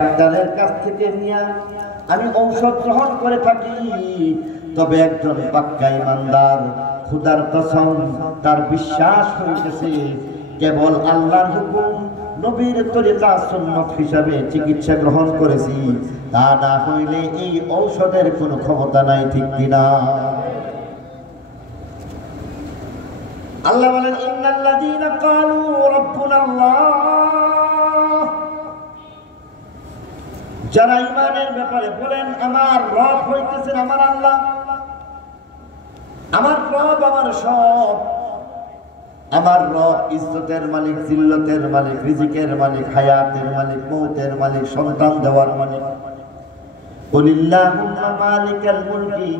ডাক্তারের কাছ থেকে নিয়ে আমি ঔষধ গ্রহণ করে থাকি, তবে একজন পাক্কা ইমানদার খোদার কসম তার বিশ্বাস হইতেছে কেবল আল্লাহর হুকুম নবীর তরিকা সুন্নাত হিসাবে চিকিৎসা গ্রহণ করেছি, তা না হইলে এই ঔষধের কোনো ক্ষমতা নাই। ঠিক কিনা? আল্লাহ বলেন ইন্নাল্লাযীনা ক্বালু রাব্বুনাল্লাহ, যারা ইমানের ব্যাপারে বলেন আমার রব হইতেছেন আমার আল্লাহ, আমার রব আমার সব, আমার রব ইজ্জতের মালিক, জিল্লতের মালিক, রিজিকের মালিক, হায়াতের মালিক, মৌতের মালিক, সন্তান দেওয়ার মালিক। কুলিল্লাহুম্মা মালিকাল মুলকি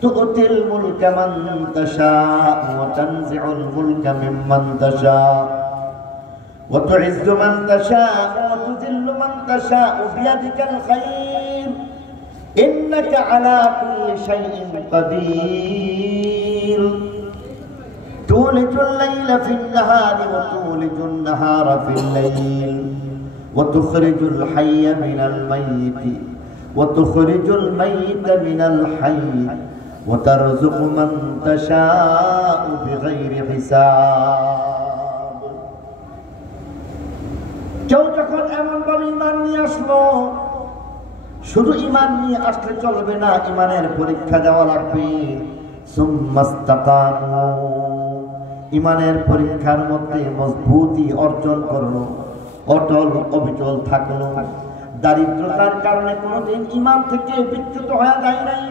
তু'তিল মুলকা মান তাশাউ ওয়া তানজি'ুল মুলকা মিম্মান তাশাউ ওয়া তু'ইজ্জু মান তাশাউ ওয়া তুযিল্লু মান তাশাউ বিয়াদিকাল খায়র ইন্নাকা আলা কুল্লি শাইইন কাদির। تولج الليل في النهار وتولج النهار في الليل وتخرج الحي من الميت وتخرج الميت من الحي وترزق من تشاء بغير حساب। কেউ যখন এমন ভাবে ঈমান নিয়ে আসলো, শুধু ঈমান নিয়ে আসলে চলবে না, ঈমানের পরীক্ষা দেওয়া লাগবে। সুম্মাস্তাকামু, ইমানের পরীক্ষার মধ্যে মজবুতি অর্জন করলো, অটল অবিচল থাকলো, দারিদ্রতার কারণে কোনোদিন ইমান থেকে বিচ্যুত হয়ে যায় নাই,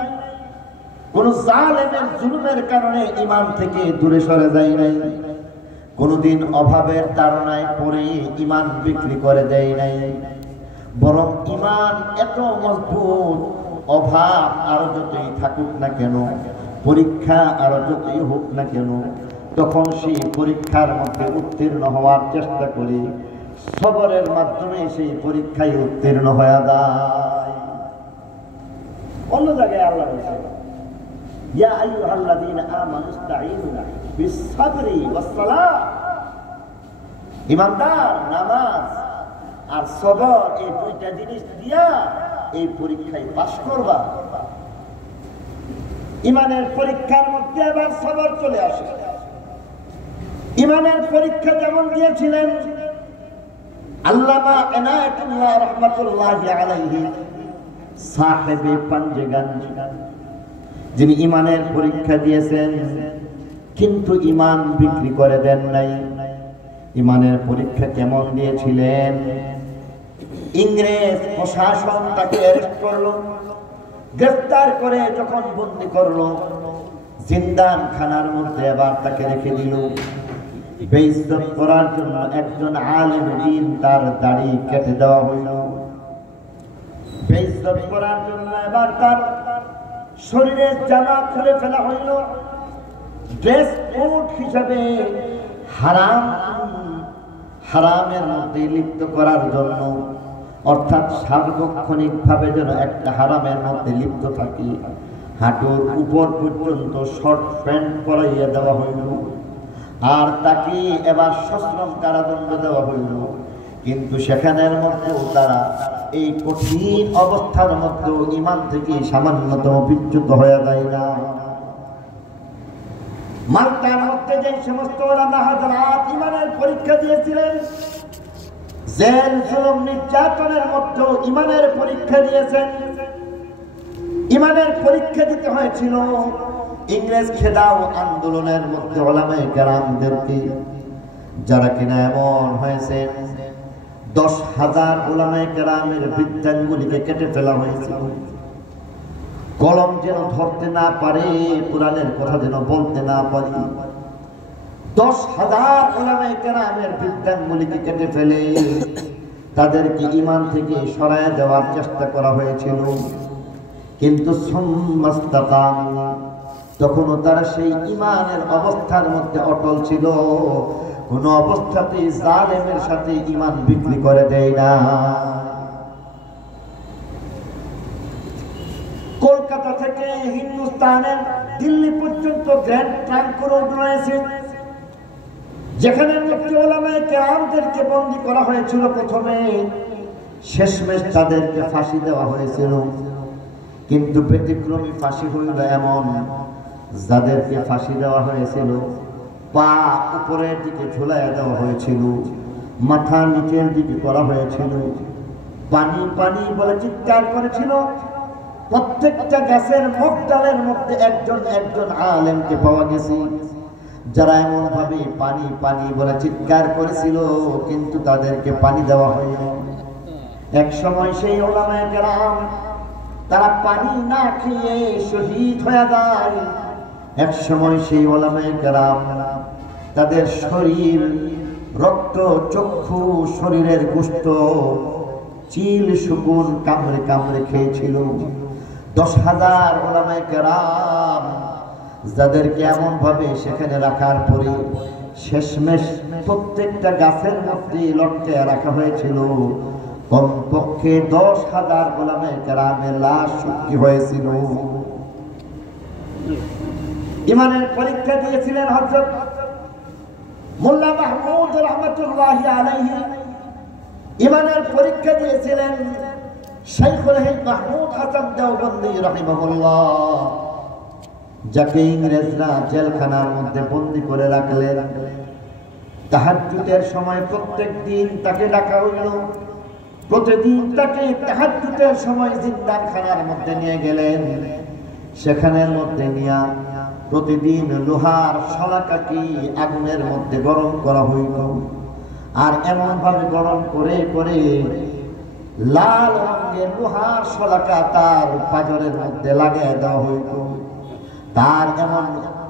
কোন জালেমের জুলুমের কারণে ইমান থেকে দূরে সরে যায় নাই, কোনোদিন অভাবের তাড়নায় পড়ে ইমান বিক্রি করে দেয় নাই, বরং ইমান এত মজবুত, অভাব আরো যতই থাকুক না কেন, পরীক্ষা আরো যতই হোক না কেন, তখন সেই পরীক্ষার মধ্যে উত্তীর্ণ হওয়ার চেষ্টা করি, সবরের মাধ্যমে সেই পরীক্ষায় উত্তীর্ণ হয়ে যায়। অন্য জায়গায় আল্লাহ বলেছেন ইয়া আইয়ুহাল্লাযীনা আমানুস্তাঈনু বিস-সাবরি ওয়াস-সালাহ, ঈমানদার নামাজ আর সবর এই দুইটা জিনিস দিয়া এই পরীক্ষায় পাস করবা। ঈমানের পরীক্ষার মধ্যে আবার সবর চলে আসে। ঈমানের পরীক্ষা যেমন দিয়েছিলেন আল্লামা ইনায়াতুল্লাহ রাহমাতুল্লাহি আলাইহি সাহেবে পাঞ্জেগাঞ্জ, যিনি ঈমানের পরীক্ষা দিয়েছেন কিন্তু ঈমান বিক্রি করে দেন নাই। ঈমানের পরীক্ষা কেমন দিয়েছিলেন? ইংরেজ প্রশাসন তাকে অ্যারেস্ট করলো, গ্রেফতার করে যখন বন্দী করলো, জিন্দান খানার মধ্যে আবার তাকে রেখে দিল। বেইজ্জত করার জন্য একজন আলেম দ্বীন তার দাড়ি কেটে দেওয়া হইল। বেইজ্জত করার জন্য এবার তার শরীরের জামা খুলে ফেলা হইল। ড্রেস কোড হিসাবে হারামের মধ্যে লিপ্ত করার জন্য, অর্থাৎ সার্বক্ষণিক ভাবে যেন একটা হারামের মধ্যে লিপ্ত থাকি, হাঁটুর উপর পর্যন্ত শর্ট প্যান্ট পরাইয়া দেওয়া হইল। আর তাকে এবার সশ্রম কারাদণ্ড দেওয়া হইল। কিন্তু সেখানের মধ্যেও তারা এই কঠিন অবস্থার মধ্যেও ঈমান থেকে সামান্যতম বিচ্যুত হয়ে যায় না। মাল্টার মধ্যে যে সমস্ত ওলামা হযরত ঈমানের পরীক্ষা দিয়েছিলেন, জেল জুলুম নির্যাতনের মধ্যেও ঈমানের পরীক্ষা দিয়েছেন। ঈমানের পরীক্ষা দিতে হয়েছিল ইংরেজ খেদাও আন্দোলনের মধ্যে ওলামায়ে কেরামদেরকে, যারা কিনা এমন হয়েছে 10,000 ওলামায়ে কেরামের বৃদ্ধাঙ্গুলিকে কেটে ফেলা হয়েছিল। কলম যেন ধরতে না পারে, কোরআনের কথা যেন বলতে না পারে, 10,000 ওলামায়ে কেরামের বৃদ্ধাঙ্গুলিকে কেটে ফেলে তাদেরকে ঈমান থেকে সরায় দেওয়ার চেষ্টা করা হয়েছিল। কিন্তু সুম্মাস্তাকামু, তখনও তারা সেই ঈমানের অবস্থার মধ্যে অটল ছিল, কোন অবস্থাতেই জালেমের সাথে ঈমান বিক্রি করে দেয় না। কলকাতা থেকে হিন্দুস্তানের দিল্লি পর্যন্ত গ্র্যান্ড ট্রাঙ্ক রোড রয়েছে, যেখানে ওলামায়ে কেরামদেরকে বন্দী করা হয়েছিল। প্রথমে শেষমেশ তাদেরকে ফাঁসি দেওয়া হয়েছিল। কিন্তু ব্যতিক্রমী ফাঁসি হইল এমন, যাদেরকে ফাঁসি দেওয়া হয়েছিল পা উপরের দিকে ঝুলাইয়া দেওয়া হয়েছিল, মাথা নিচের দিকে করা হয়েছিল, পানি পানি বলে চিৎকার করেছিল। প্রত্যেকটা গাছের মুখ ডালের মধ্যে একজন একজন আলেমকে পাওয়া গেছে, যারা এমন ভাবে পানি পানি বলে চিৎকার করেছিল, কিন্তু তাদেরকে পানি দেওয়া হয়নি। এক সময় সেই উলামায়ে কেরাম তারা পানি না খেয়ে শহীদ হয়ে যায়। এক সময় সেই উলামায়ে কেরাম তাদের শরীর, রক্ত, চক্ষু, শরীরের গোশত, চিল শুকুন কামড়ে কামড়ে খেয়েছিল। 10,000 উলামায়ে কেরাম যাদেরকে এমন ভাবে সেখানে রাখার পরে শেষমেশ প্রত্যেকটা গাছের মধ্যে লটকে রাখা হয়েছিল। কমপক্ষে 10,000 উলামায়ে কেরামের লাশ শুকি হয়েছিল। ইমানের পরীক্ষা দিয়েছিলেন হযরত মোল্লা মাহমুদ রহমাতুল্লাহি আলাইহি। ইমানের পরীক্ষা দিয়েছিলেন শাইখুল হিন্দ মাহমুদ হাসান দেওবন্দি রাহিমাহুল্লাহ, যাকে ইংরেজরা জেলখানার মধ্যে বন্দী করে রাখলেন। তাহাজ্জুদের সময় প্রত্যেক দিন তাকে ডাকা হইল। প্রতিদিন তাকে তাহাজ্জুদের সময় জিন্দাখানার মধ্যে নিয়ে গেলেন। সেখানের মধ্যে নিয়া প্রতিদিন লোহার শলাকাটি আগুনের মধ্যে গরম করা হইল। আর এমন ভাবে গরম করে করে লাল রঙের লোহার শলাকা তার পাঁজরের মধ্যে লাগাই দেওয়া হইত, তার এমন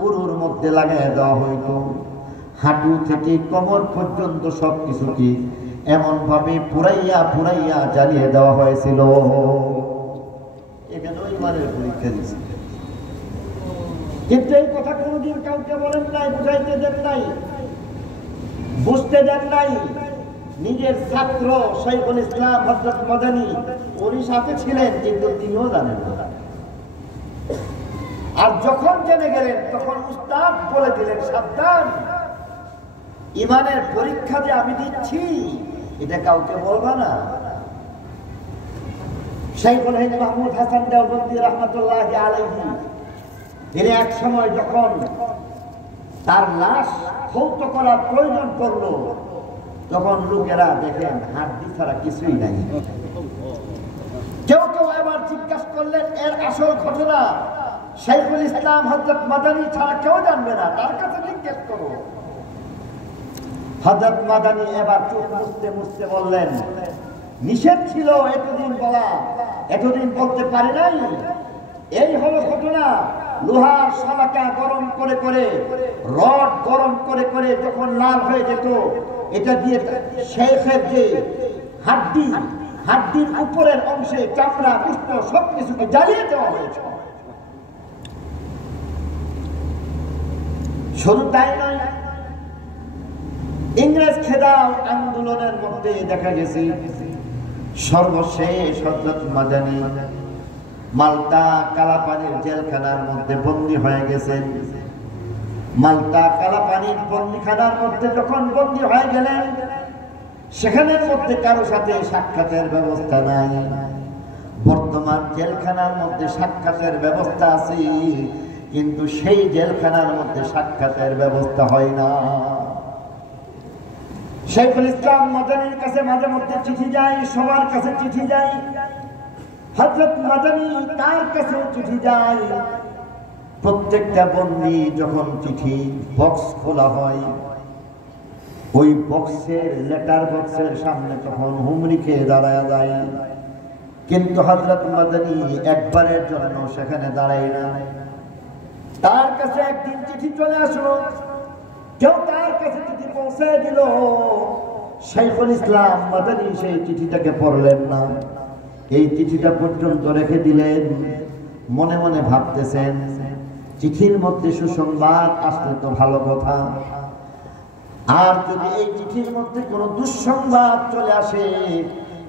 উরুর মধ্যে লাগাই দেওয়া হইত। হাঁটু থেকে কোমর পর্যন্ত সবকিছুকে এমন ভাবে পুরাইয়া পুরাইয়া জ্বালিয়ে দেওয়া হয়েছিল। এখানে ইমানের পরীক্ষা দিয়েছে। কিন্তু এই কথা কোনদিন কাউকে বলেন নাই, বুঝাইতে দেন নাই, বুঝতে দেন নাই। নিজের ছাত্র শাইখুল ইসলাম হযরত মাদানী ওরই সাথে ছিলেন, কিন্তু তিনিও জানেন না। আর যখন জেনে গেলেন তখন উস্তাদ বলে দিলেন, সাবধান, ইমানের পরীক্ষা যে আমি দিচ্ছি এটা কাউকে বলবা না। শাইখুল হিন্দ মাহমুদ হাসান দেওবন্দি রাহমাতুল্লাহি আলাইহি তিনি এক সময় যখন তার লাশ ধৌত করার প্রয়োজন পড়লো, তখন লোকেরা দেখেন হাড্ডি ছাড়া কিছুই নাই। কেউ কেউ এবার জিজ্ঞাসা করলেন এর আসল ঘটনা শাইখুল ইসলাম হযরত মাদানী ছাড়া কেউ জানবে না, তার কাছে জিজ্ঞেস করো। হযরত মাদানী এবার চোখ মুছতে মুছতে বললেন, নিষেধ ছিল এতদিন বলা, এতদিন বলতে পারি নাই। এই হলো ঘটনা। লোহার শলাকা গরম করে করে, রড গরম করে করে যখন লাল হয়ে যেত, এটা দিয়ে শেখের যে হাড্ডি, হাড্ডির উপরের অংশে চামড়া, গোশত সবকিছুকে জ্বালিয়ে দেওয়া হয়েছে। শুধু তাই নয়, ইংরেজ খেদাও আন্দোলনের মধ্যে দেখা গেছে সর্বশেষ হযরত মাদানী মাল্টা কালাপানির জেলখানার মধ্যে বন্দী হয়ে গেছেন। মাল্টা কালাপানির বন্দীখানার মধ্যে যখন বন্দী হয়ে গেলেন, সেখানের মধ্যে কারো সাথে সাক্ষাতের ব্যবস্থা নাই। বর্তমান জেলখানার মধ্যে সাক্ষাতের ব্যবস্থা আছে, কিন্তু সেই জেলখানার মধ্যে সাক্ষাতের ব্যবস্থা হয় না। শাইখুল ইসলাম মাদানীর কাছে মাঝে মধ্যে চিঠি যায়, সবার কাছে চিঠি যায়। হযরত মাদানী তার কাছেও চিঠি যায়। প্রত্যেকটা বন্দী যখন চিঠি বক্স খোলা হয়, ওই বক্সের লেটার বক্সের সামনে তখন হুমড়ি খেয়ে দাঁড়ায় যায়। কিন্তু হযরত মাদানী একবারের জন্য সেখানে দাঁড়ায় না। তার কাছে একদিন চিঠি চলে আসলো, কেউ তার কাছে চিঠি পৌঁছে দিল। শাইখুল ইসলাম মাদানী সেই চিঠিটাকে পড়লেন না, এই চিঠিটা পর্যন্ত রেখে দিলেন। মনে মনে ভাবতেছেন, চিঠির মধ্যে সুসংবাদ আসলে তো ভালো কথা, আর যদি এই চিঠির মধ্যে কোনো দুঃসংবাদ চলে আসে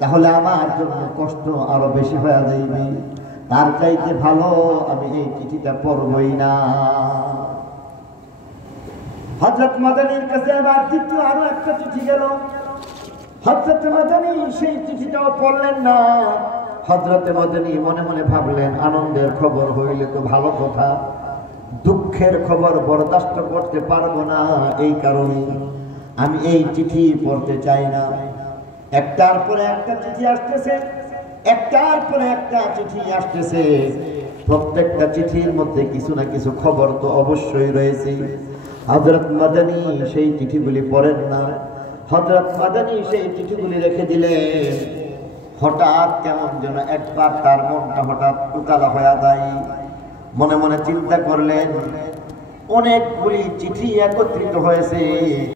তাহলে আমার জন্য কষ্ট আরো বেশি হয়ে যাবে। তার চাইতে ভালো আমি এই চিঠিটা পড়বই না। হযরত মাদানীর কাছে এবার দ্বিতীয় আরো একটা চিঠি গেল। হযরত মাদানী সেই চিঠিটাও পড়লেন না। হযরত মাদানী মনে মনে ভাবলেন, আনন্দের খবর হইলে তো ভালো কথা, দুঃখের খবর বরদাস্ত করতে পারবো না, এই কারণে আমি এই চিঠি পড়তে চাই না। একটার পরে একটা চিঠি আসতেছে, একটার পরে একটা চিঠি আসতেছে। প্রত্যেকটা চিঠির মধ্যে কিছু না কিছু খবর তো অবশ্যই রয়েছে। হযরত মাদানী সেই চিঠিগুলি পড়েন না। হযরত মাদানী সেই চিঠিগুলি রেখে দিলেন। হঠাৎ কেমন যেন একবার তার মনটা হঠাৎ উতালা হয়ে যায়। মনে মনে চিন্তা করলেন, অনেকগুলি চিঠি একত্রিত হয়েছে।